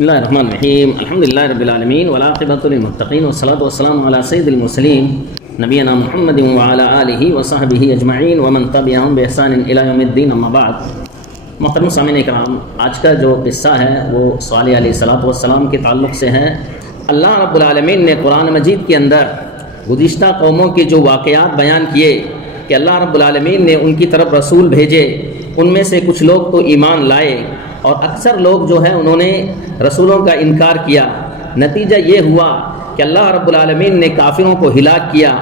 بسم اللہ الرحمن الرحیم الحمدللہ رب العالمین والعاقبۃ للمتقین والصلاۃ والسلام علی سید المرسلین نبینا محمد وعلی آلہ وصحبہ اجمعین ومن تبعہم بإحسان الی یوم الدین، اما بعد۔ محترم سامعین اکرام، آج کا جو قصہ ہے وہ صالح علیہ الصلوۃ والسلام کے تعلق سے ہے۔ اللہ رب العالمین نے قرآن مجید کے اندر گزشتہ قوموں کے جو واقعات بیان کیے کہ اللہ رب العالمین نے ان کی طرف رسول بھیجے، ان میں سے کچھ لوگ تو ایمان لائے اور اکثر لوگ جو ہیں انہوں نے رسولوں کا انکار کیا۔ نتیجہ یہ ہوا کہ اللہ رب العالمین نے کافروں کو ہلاک کیا،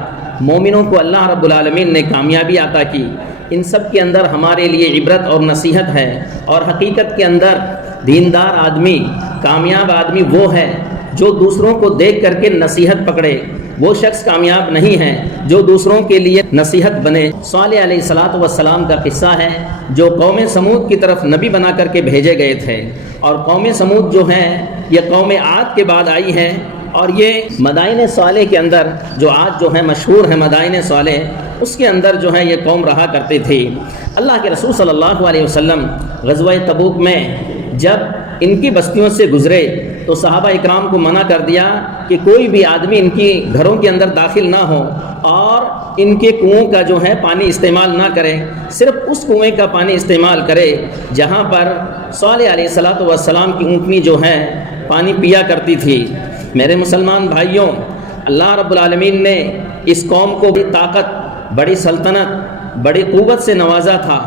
مومنوں کو اللہ رب العالمین نے کامیابی عطا کی۔ ان سب کے اندر ہمارے لیے عبرت اور نصیحت ہے، اور حقیقت کے اندر دیندار آدمی، کامیاب آدمی وہ ہے جو دوسروں کو دیکھ کر کے نصیحت پکڑے۔ وہ شخص کامیاب نہیں ہے جو دوسروں کے لیے نصیحت بنے۔ صالح علیہ الصلوۃ والسلام کا قصہ ہے، جو قوم سمود کی طرف نبی بنا کر کے بھیجے گئے تھے، اور قوم سمود جو ہے یہ قوم عاد کے بعد آئی ہے، اور یہ مدائن صالح کے اندر جو آج جو ہے مشہور ہے مدائن صالح، اس کے اندر جو ہے یہ قوم رہا کرتی تھی۔ اللہ کے رسول صلی اللہ علیہ وسلم غزوہ تبوک میں جب ان کی بستیوں سے گزرے تو صحابہ اکرام کو منع کر دیا کہ کوئی بھی آدمی ان کی گھروں کے اندر داخل نہ ہو اور ان کے کنووں کا جو ہے پانی استعمال نہ کرے، صرف اس کنویں کا پانی استعمال کرے جہاں پر صالح علیہ الصلوۃ والسلام کی اونٹنی جو ہے پانی پیا کرتی تھی۔ میرے مسلمان بھائیوں، اللہ رب العالمین نے اس قوم کو بڑی طاقت، بڑی سلطنت، بڑی قوت سے نوازا تھا،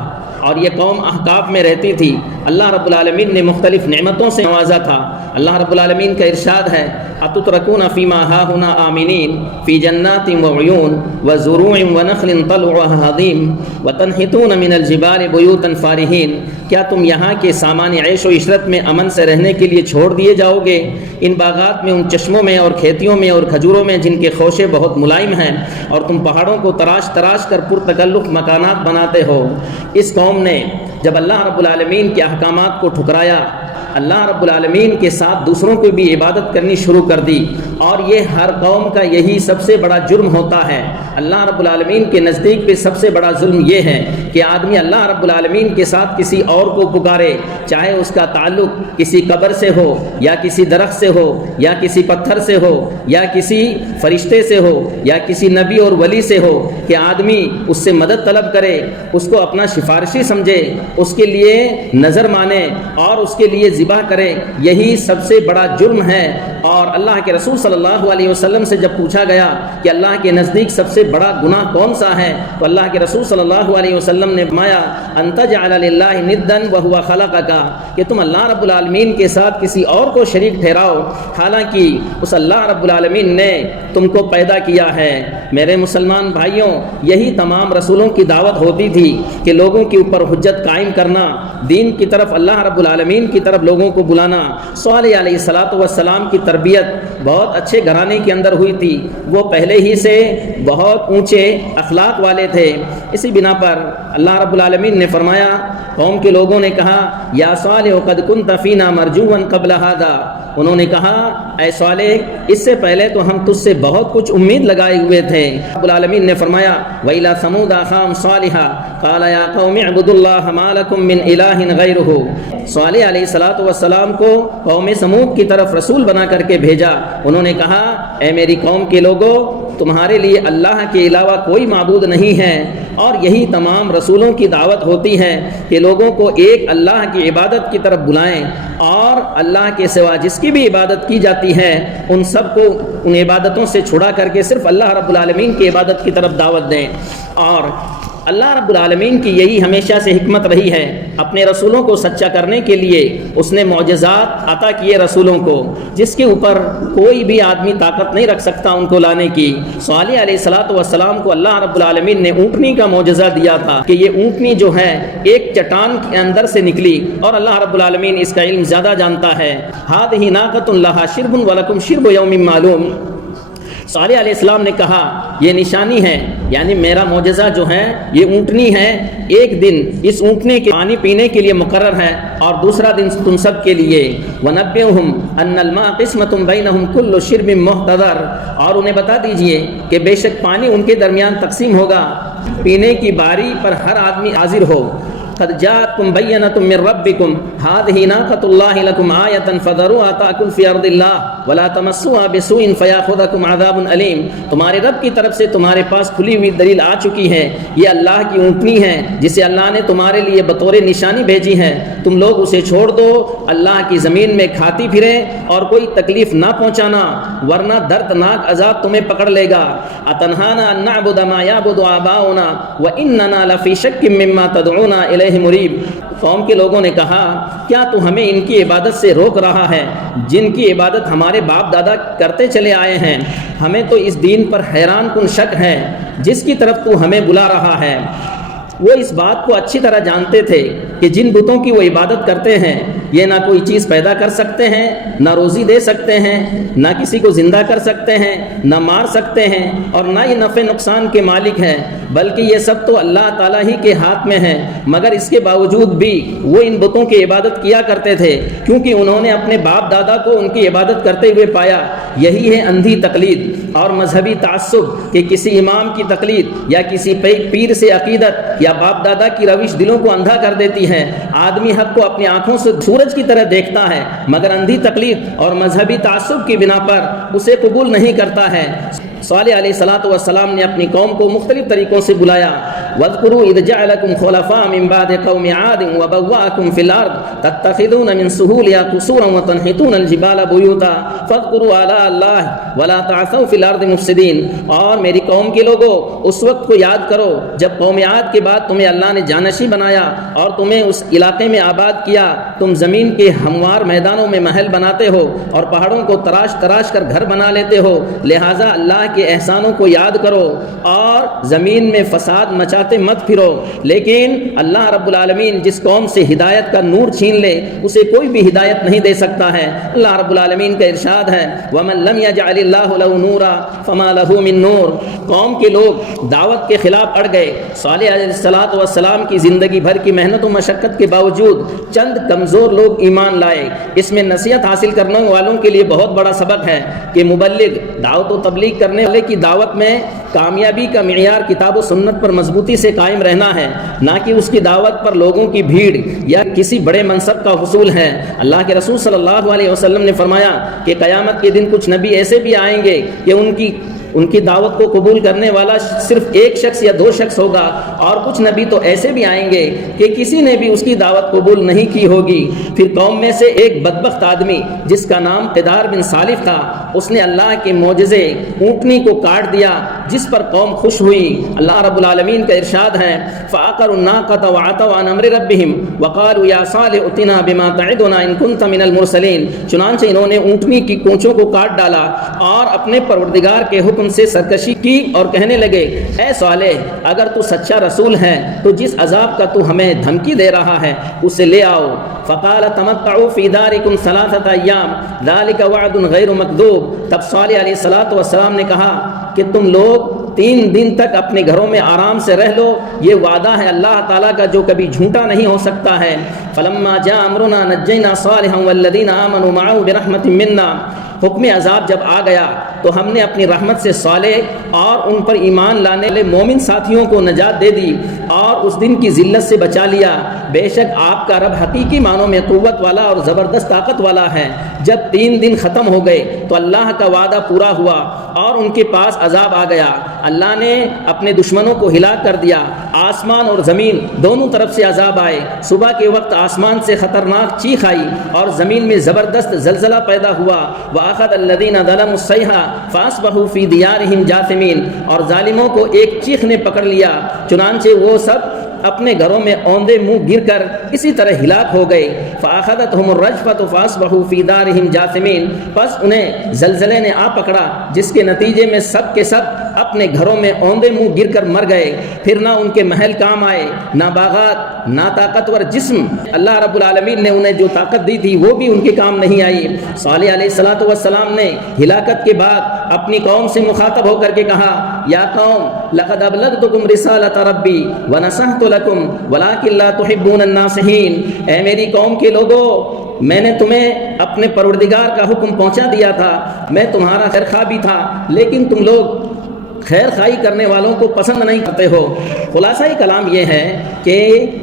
اور یہ قوم احقاف میں رہتی تھی۔ اللہ رب العالمین نے مختلف نعمتوں سے نوازا تھا۔ اللہ رب العالمین کا ارشاد ہے، اتترکون فیما ہاہنا آمنین فی جنات وعیون وزروع ونخل طلعها ہضیم وتنحتون من الجبال بیوتا فارہین۔ کیا تم یہاں کے سامان عیش و عشرت میں امن سے رہنے کے لیے چھوڑ دیے جاؤ گے؟ ان باغات میں، ان چشموں میں اور کھیتیوں میں اور کھجوروں میں جن کے خوشے بہت ملائم ہیں، اور تم پہاڑوں کو تراش تراش کر پرتکلف مکانات بناتے ہو۔ اس قوم نے جب اللہ رب العالمین کے احکامات کو ٹھکرایا، اللہ رب العالمین کے ساتھ دوسروں کو بھی عبادت کرنی شروع کر دی، اور یہ ہر قوم کا یہی سب سے بڑا جرم ہوتا ہے۔ اللہ رب العالمین کے نزدیک پہ سب سے بڑا ظلم یہ ہے کہ آدمی اللہ رب العالمین کے ساتھ کسی اور کو پکارے، چاہے اس کا تعلق کسی قبر سے ہو یا کسی درخت سے ہو یا کسی پتھر سے ہو یا کسی فرشتے سے ہو یا کسی نبی اور ولی سے ہو، کہ آدمی اس سے مدد طلب کرے، اس کو اپنا سفارشی سمجھے، اس کے لیے نظر مانے اور اس کے لیے ذبح کرے۔ یہی سب سے بڑا جرم ہے۔ اور اللہ کے رسول صلی اللہ علیہ وسلم سے جب پوچھا گیا کہ اللہ کے نزدیک سب سے بڑا گناہ کون سا ہے، تو اللہ کے رسول صلی اللہ علیہ وسلم نے فرمایا، ان تجعل للہ ندا وهو خلقک، کہ تم اللہ رب العالمین کے ساتھ کسی اور کو شریک ٹھہراؤ، حالانکہ اس اللہ رب العالمین نے تم کو پیدا کیا ہے۔ میرے مسلمان بھائیوں، یہی تمام رسولوں کی دعوت ہوتی تھی کہ لوگوں کے اوپر حجت قائم کرنا، دین کی طرف، اللہ رب العالمین کی طرف لوگوں کو بلانا۔ صالح علیہ الصلوۃ والسلام کی تربیت بہت اچھے گھرانے کے اندر ہوئی تھی، وہ پہلے ہی سے بہت اونچے اخلاق والے تھے۔ اسی بنا پر اللہ رب العالمین نے فرمایا، قوم کے لوگوں نے کہا، یا صالح قد کنت فینا مرجوا قبل ھذا، انہوں نے کہا، اے صالح، اس سے پہلے تو ہم تجھ سے بہت کچھ امید لگائے ہوئے تھے۔ رب العالمین نے فرمایا، وَإِلَىٰ ثَمُودَ أَخَاهُمْ صَالِحًا قَالَ يَا قَوْمِ اعْبُدُوا اللَّهَ مَا لَكُم مِّنْ إِلَٰهٍ غَيْرُهُ۔ صالح علیہ الصلوۃ والسلام کو قوم سمود کی طرف رسول بنا کر کے بھیجا۔ انہوں نے کہا، اے میری قوم کے لوگو، تمہارے لیے اللہ کے علاوہ کوئی معبود نہیں ہے۔ اور یہی تمام رسولوں کی دعوت ہوتی ہے کہ لوگوں کو ایک اللہ کی عبادت کی طرف بلائیں، اور اللہ کے سوا جس کی بھی عبادت کی جاتی ہے ان سب کو ان عبادتوں سے چھڑا کر کے صرف اللہ رب العالمین کی عبادت کی طرف دعوت دیں۔ اور اللہ رب العالمین کی یہی ہمیشہ سے حکمت رہی ہے، اپنے رسولوں کو سچا کرنے کے لیے اس نے معجزات عطا کیے رسولوں کو، جس کے اوپر کوئی بھی آدمی طاقت نہیں رکھ سکتا ان کو لانے کی۔ صالح علیہ الصلوۃ والسلام کو اللہ رب العالمین نے اونٹنی کا معجزہ دیا تھا کہ یہ اونٹنی جو ہے ایک چٹان کے اندر سے نکلی، اور اللہ رب العالمین اس کا علم زیادہ جانتا ہے۔ ھذہ ناقۃ لھا شرب ولکم شرب یوم معلوم۔ صالح علیہ السلام نے کہا، یہ نشانی ہے، یعنی میرا معجزہ جو ہے یہ اونٹنی ہے، ایک دن اس اونٹنے کے پانی پینے کے لیے مقرر ہے، اور دوسرا دن تم سب کے لیے۔ وَنَبِّئْهُمْ أَنَّ الْمَاءَ قِسْمَةٌ بَيْنَهُمْ كُلُّ شِرْبٍ مُحْتَضَرٍ، اور انہیں بتا دیجئے کہ بے شک پانی ان کے درمیان تقسیم ہوگا، پینے کی باری پر ہر آدمی حاضر ہو۔ قد جاءتكم بينة من ربكم هذه ناقة الله لكم آية فذروها تأكل في أرض الله ولا تمسوها بسوء فيأخذكم عذاب أليم. تمہارے رب کی طرف سے تمہارے پاس کھلی ہوئی دلیل آ چکی ہے. یہ اللہ کی اونٹنی ہے جسے اللہ نے تمہارے لیے بطور نشانی بھیجی ہے. تم لوگ اسے چھوڑ دو، اللہ کی زمین میں کھاتی پھریں اور کوئی تکلیف نہ پہنچانا ورنہ دردناک عذاب تمہیں پکڑ لے گا. اتنہانا ان نعبد ما یعبد آباؤنا واننا لفی شک مما تدعونا الیہ مریب. قوم کے لوگوں نے کہا کیا تو ہمیں ان کی عبادت سے روک رہا ہے جن کی عبادت ہمارے باپ دادا کرتے چلے آئے ہیں؟ ہمیں تو اس دین پر حیران کن شک ہے جس کی طرف تو ہمیں بلا رہا ہے. وہ اس بات کو اچھی طرح جانتے تھے کہ جن بتوں کی وہ عبادت کرتے ہیں یہ نہ کوئی چیز پیدا کر سکتے ہیں، نہ روزی دے سکتے ہیں، نہ کسی کو زندہ کر سکتے ہیں، نہ مار سکتے ہیں، اور نہ یہ نفع نقصان کے مالک ہیں، بلکہ یہ سب تو اللہ تعالیٰ ہی کے ہاتھ میں ہے. مگر اس کے باوجود بھی وہ ان بتوں کی عبادت کیا کرتے تھے کیونکہ انہوں نے اپنے باپ دادا کو ان کی عبادت کرتے ہوئے پایا. یہی ہے اندھی تقلید اور مذہبی تعصب کہ کسی امام کی تقلید یا کسی پیر سے عقیدت یا باپ دادا کی روش دلوں کو اندھا کر دیتی ہے. آدمی حق کو اپنی آنکھوں سے سورج کی طرح دیکھتا ہے مگر اندھی تقلید اور مذہبی تعصب کی بنا پر اسے قبول نہیں کرتا ہے. صالح علیہ الصلوۃ والسلام نے اپنی قوم کو مختلف طریقوں سے بلایا. وَاذْكُرُوا إِذْ جَعَلَكُمْ خُلَفَاءَ مِنْ بَعْدِ قَوْمِ عَادٍ وَبَوَّأَكُمْ فِي الْأَرْضِ تَتَّخِذُونَ مِنْ سُهُولِهَا قُصُورًا وَتَنْحِتُونَ الْجِبَالَ بُيُوتًا فَاذْكُرُوا آلَاءَ اللَّهِ وَلَا تَعْثَوْا فِي الْأَرْضِ مُفْسِدِينَ. اور میری قوم کے لوگوں اس وقت کو یاد کرو جب قوم عاد کے بعد تمہیں اللہ نے جانشی بنایا اور تمہیں اس علاقے میں آباد کیا. تم زمین کے ہموار میدانوں میں محل بناتے ہو اور پہاڑوں کو تراش تراش کر گھر بنا لیتے ہو. لہٰذا اللہ کے احسانوں کو یاد کرو اور زمین میں فساد مچاتے مت پھرو. لیکن اللہ رب العالمین جس قوم سے ہدایت کا نور چھین لے اسے کوئی بھی ہدایت نہیں دے سکتا ہے. اللہ رب العالمین کا ارشاد ہے وَمَن لَمْ يَجْعَلِ اللَّهُ لَهُ نُورًا فَمَا لَهُ مِن نُور. قوم کے لوگ دعوت کے خلاف اڑ گئے. صالح علیہ الصلوۃ والسلام کی زندگی بھر کی محنت و مشقت کے باوجود چند کمزور لوگ ایمان لائے. اس میں نصیحت حاصل کرنے والوں کے لیے بہت بڑا سبق ہے کہ مبلغ دعوت و تبلیغ کرنے والے کی دعوت میں کامیابی کا معیار کتاب و سنت پر مضبوطی سے قائم رہنا ہے، نہ کہ اس کی دعوت پر لوگوں کی بھیڑ یا کسی بڑے منصب کا حصول ہے. اللہ کے رسول صلی اللہ علیہ وسلم نے فرمایا کہ قیامت کے دن کچھ نبی ایسے بھی آئیں گے کہ ان کی دعوت کو قبول کرنے والا صرف ایک شخص یا دو شخص ہوگا، اور کچھ نبی تو ایسے بھی آئیں گے کہ کسی نے بھی اس کی دعوت قبول نہیں کی ہوگی. پھر قوم میں سے ایک بدبخت آدمی جس کا نام قدار بن صالف تھا، اس نے اللہ کے معجزے اونٹنی کو کاٹ دیا جس پر قوم خوش ہوئی. اللہ رب العالمین کا ارشاد ہے فَعَقَرُوا النَّاقَةَ وَعَتَوْا عَنْ أَمْرِ رَبِّهِمْ وَقَالُوا يَا صَالِحُ ائْتِنَا بِمَا تَعِدُنَا إِن كُنتَ مِنَ الْمُرْسَلِينَ. چنانچہ انہوں نے اونٹنی کی کونچوں کو کاٹ ڈالا اور اپنے پروردگار کے حکم سے سرکشی کی اور کہنے لگے اے صالح اگر تو سچا رسول ہے تو جس عذاب کا تو ہمیں دھمکی دے رہا ہے اسے لے آؤ. فقال تمتعوا في داركم 3 أيام ذلك وعد غیر مکذوب. تب صالح علیہ الصلوۃ والسلام نے کہا کہ تم لوگ 3 دن تک اپنے گھروں میں آرام سے رہ لو، یہ وعدہ ہے اللہ تعالیٰ کا جو کبھی جھوٹا نہیں ہو سکتا ہے. فلما جاء امرنا نجينا صالحا والذين آمنوا معه برحمة منا. حکم عذاب جب آ گیا تو ہم نے اپنی رحمت سے صالح اور ان پر ایمان لانے والے مومن ساتھیوں کو نجات دے دی اور اس دن کی ذلت سے بچا لیا. بے شک آپ کا رب حقیقی معنوں میں قوت والا اور زبردست طاقت والا ہے. جب 3 دن ختم ہو گئے تو اللہ کا وعدہ پورا ہوا اور ان کے پاس عذاب آ گیا. اللہ نے اپنے دشمنوں کو ہلاک کر دیا. آسمان اور زمین دونوں طرف سے عذاب آئے. صبح کے وقت آسمان سے خطرناک چیخ آئی اور زمین میں زبردست زلزلہ پیدا ہوا. وَأَخَذَ الَّذِينَ ظَلَمُوا الصَّيْحَةُ فَأَصْبَحُوا فِي دِيَارِهِمْ جَاثِمِينَ. اور ظالموں کو ایک چیخ نے پکڑ لیا چنانچہ وہ سب اپنے گھروں میں اوندے منہ گر کر اسی طرح ہلاک ہو گئے. فَأَخَذَتْهُمُ الرَّجْفَةُ فَأَصْبَحُوا فِي دَارِهِمْ جَاثِمِينَ. پس انہیں زلزلے نے آ پکڑا جس کے نتیجے میں سب کے سب اپنے گھروں میں اوندے منہ گر کر مر گئے. پھر نہ ان کے محل کام آئے، نہ باغات، نہ طاقتور جسم. اللہ رب العالمین نے انہیں جو طاقت دی تھی وہ بھی ان کے کام نہیں آئی. صالح علیہ الصلوۃ والسلام نے ہلاکت کے بعد اپنی قوم سے مخاطب ہو کر کے کہا یا قوم لقد ابلغتکم رسالۃ ربی ونصحت لکم ولکن لا تحبون الناصحین. اے میری قوم کے لوگوں میں نے تمہیں اپنے پروردگار کا حکم پہنچا دیا تھا، میں تمہارا خیرخواہ بھی تھا، لیکن تم لوگ خیر خواہی کرنے والوں کو پسند نہیں کرتے ہو۔ خلاصہ کلام یہ ہے کہ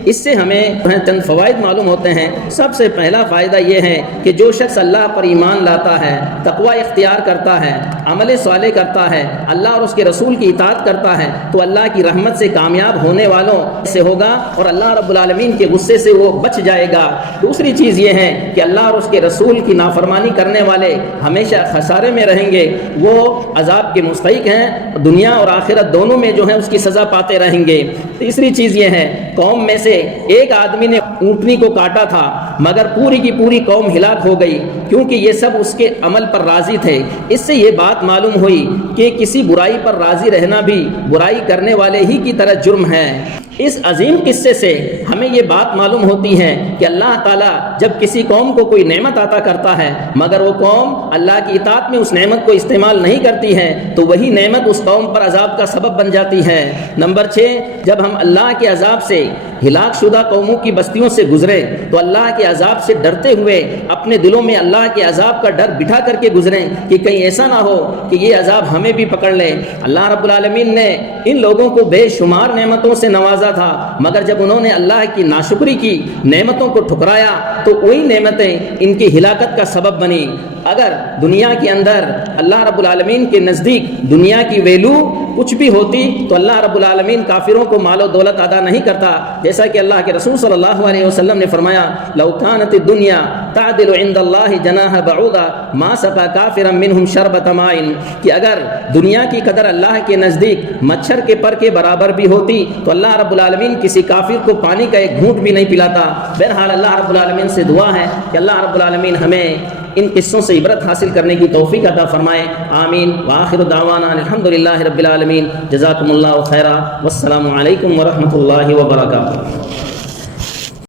اس سے ہمیں چند فوائد معلوم ہوتے ہیں۔ سب سے پہلا فائدہ یہ ہے کہ جو شخص اللہ پر ایمان لاتا ہے، تقوی اختیار کرتا ہے، عمل صالح کرتا ہے، اللہ اور اس کے رسول کی اطاعت کرتا ہے، تو اللہ کی رحمت سے کامیاب ہونے والوں سے ہوگا اور اللہ رب العالمین کے غصے سے وہ بچ جائے گا۔ دوسری چیز یہ ہے کہ اللہ اور اس کے رسول کی نافرمانی کرنے والے ہمیشہ خسارے میں رہیں گے، وہ عذاب کے مستحق ہیں، دنیا اور آخرت دونوں میں جو ہے اس کی سزا پاتے رہیں گے۔ تیسری چیز یہ ہے، قوم میں سے ایک آدمی نے اونٹنی کو کاٹا تھا مگر پوری کی پوری قوم ہلاک ہو گئی، کیونکہ یہ سب اس کے عمل پر راضی تھے۔ اس سے یہ بات معلوم ہوئی کہ کسی برائی پر راضی رہنا بھی برائی کرنے والے ہی کی طرح جرم ہے۔ اس عظیم قصے سے ہمیں یہ بات معلوم ہوتی ہے کہ اللہ تعالیٰ جب کسی قوم کو کوئی نعمت عطا کرتا ہے مگر وہ قوم اللہ کی اطاعت میں اس نعمت کو استعمال نہیں کرتی ہے تو وہی نعمت اس قوم پر عذاب کا سبب بن جاتی ہے۔ نمبر 6، جب ہم اللہ کے عذاب سے ہلاک شدہ قوموں کی بستیوں سے گزرے تو اللہ کے عذاب سے ڈرتے ہوئے اپنے دلوں میں اللہ کے عذاب کا ڈر بٹھا کر کے گزریں کہ کہیں ایسا نہ ہو کہ یہ عذاب ہمیں بھی پکڑ لے۔ اللہ رب العالمین نے ان لوگوں کو بے شمار نعمتوں سے نوازا تھا مگر جب انہوں نے اللہ کی ناشکری کی، نعمتوں کو ٹھکرایا تو وہی نعمتیں ان کی ہلاکت کا سبب بنی۔ اگر دنیا کے اندر اللہ رب العالمین کے نزدیک دنیا کی ویلو کچھ بھی ہوتی تو اللہ رب العالمین کافروں کو مال و دولت عطا نہیں کرتا، جیسا کہ اللہ کے رسول صلی اللہ علیہ وسلم نے فرمایا لو كانت الدنيا تعدل عند الله جناح بعوضة ما سقى كافرا منهم شربة ماء، کہ اگر دنیا کی قدر اللہ کے نزدیک مچھر کے پر کے برابر بھی ہوتی تو اللہ رب العالمین کسی کافر کو پانی کا ایک گھونٹ بھی نہیں پلاتا۔ بہرحال اللہ رب العالمین سے دعا ہے کہ اللہ رب العالمین ہمیں ان قصوں سے عبرت حاصل کرنے کی توفیق عطا فرمائے، آمین۔ وآخر دعوانا الحمدللہ رب العالمین، جزاکم اللہ خیرا، والسلام علیکم ورحمۃ اللہ وبرکاتہ۔